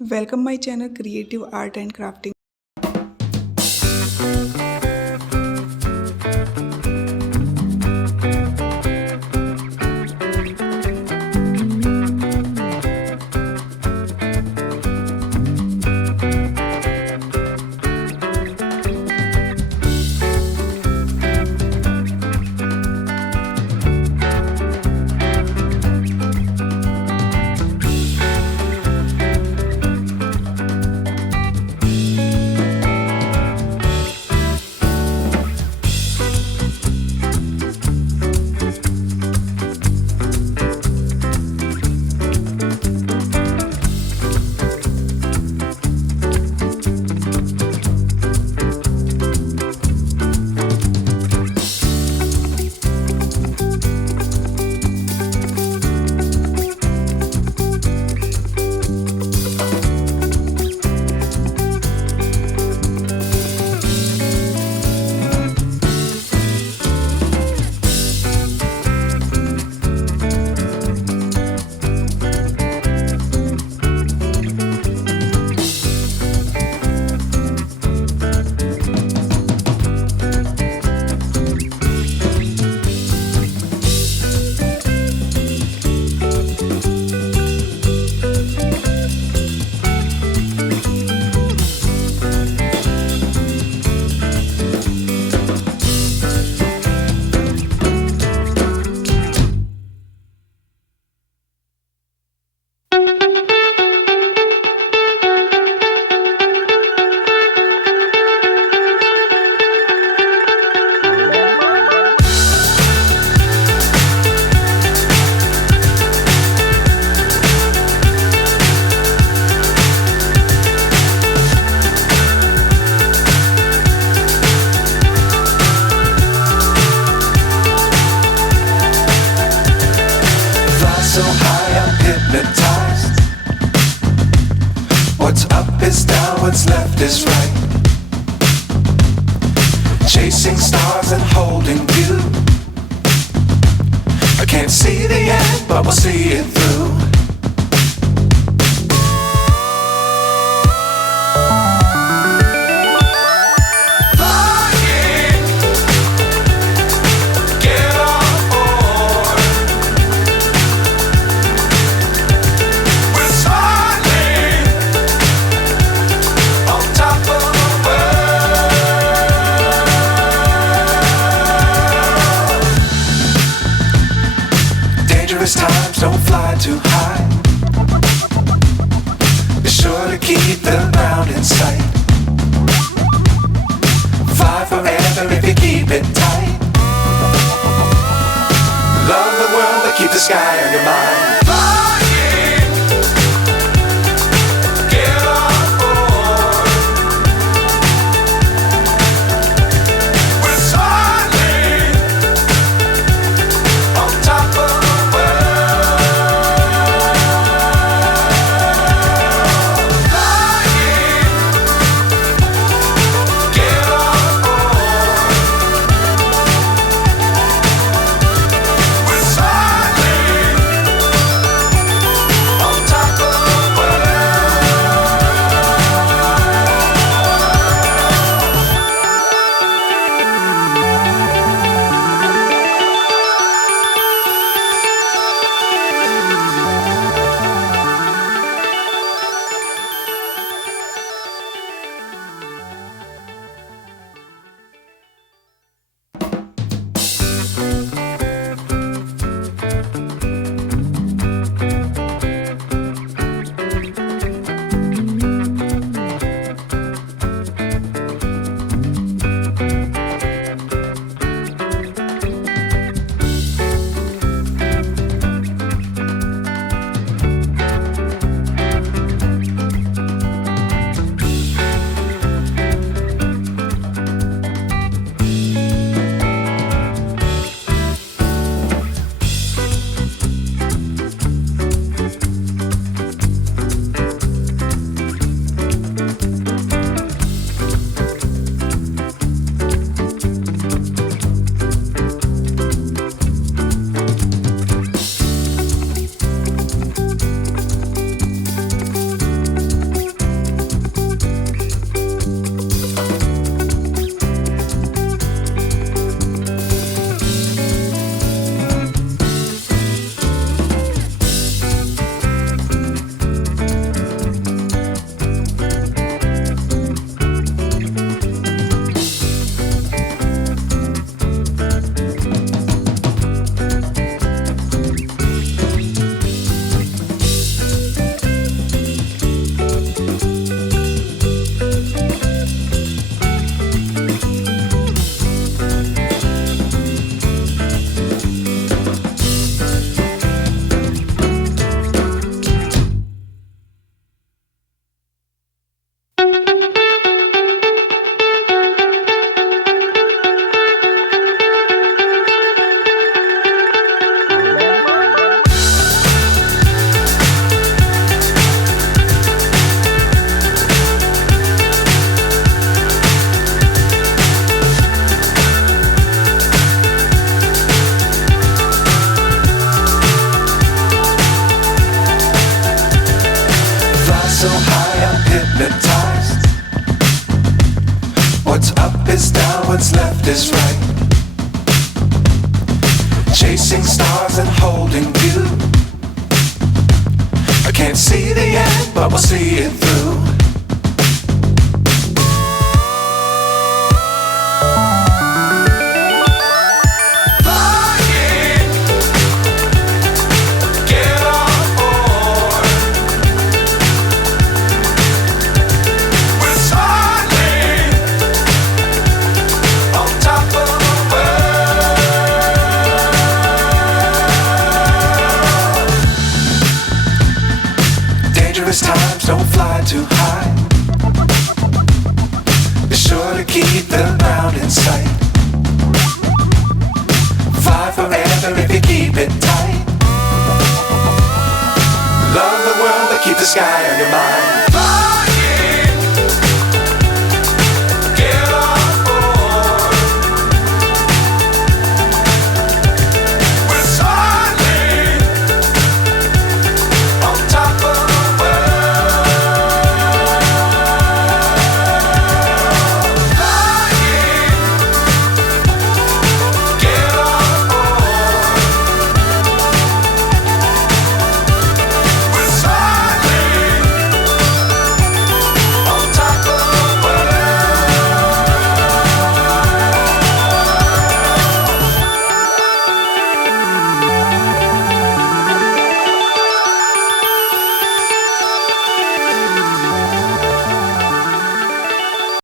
Welcome my channel Creative Art and Crafting. So high I'm hypnotized. What's up is down, what's left is right. Chasing stars and holding you. I can't see the end, but we'll see it through. Dangerous times, don't fly too high. Be sure to keep the ground in sight. Fly forever if you keep it tight. Love the world, but keep the sky on your mind. so high I'm hypnotized. What's up is down, what's left is right. Chasing stars and holding you. I can't see the end, but we'll see it through. Dangerous times, don't fly too high. Be sure to keep the ground in sight. Fly forever if you keep it tight. Love the world, but keep the sky on your mind. Fly.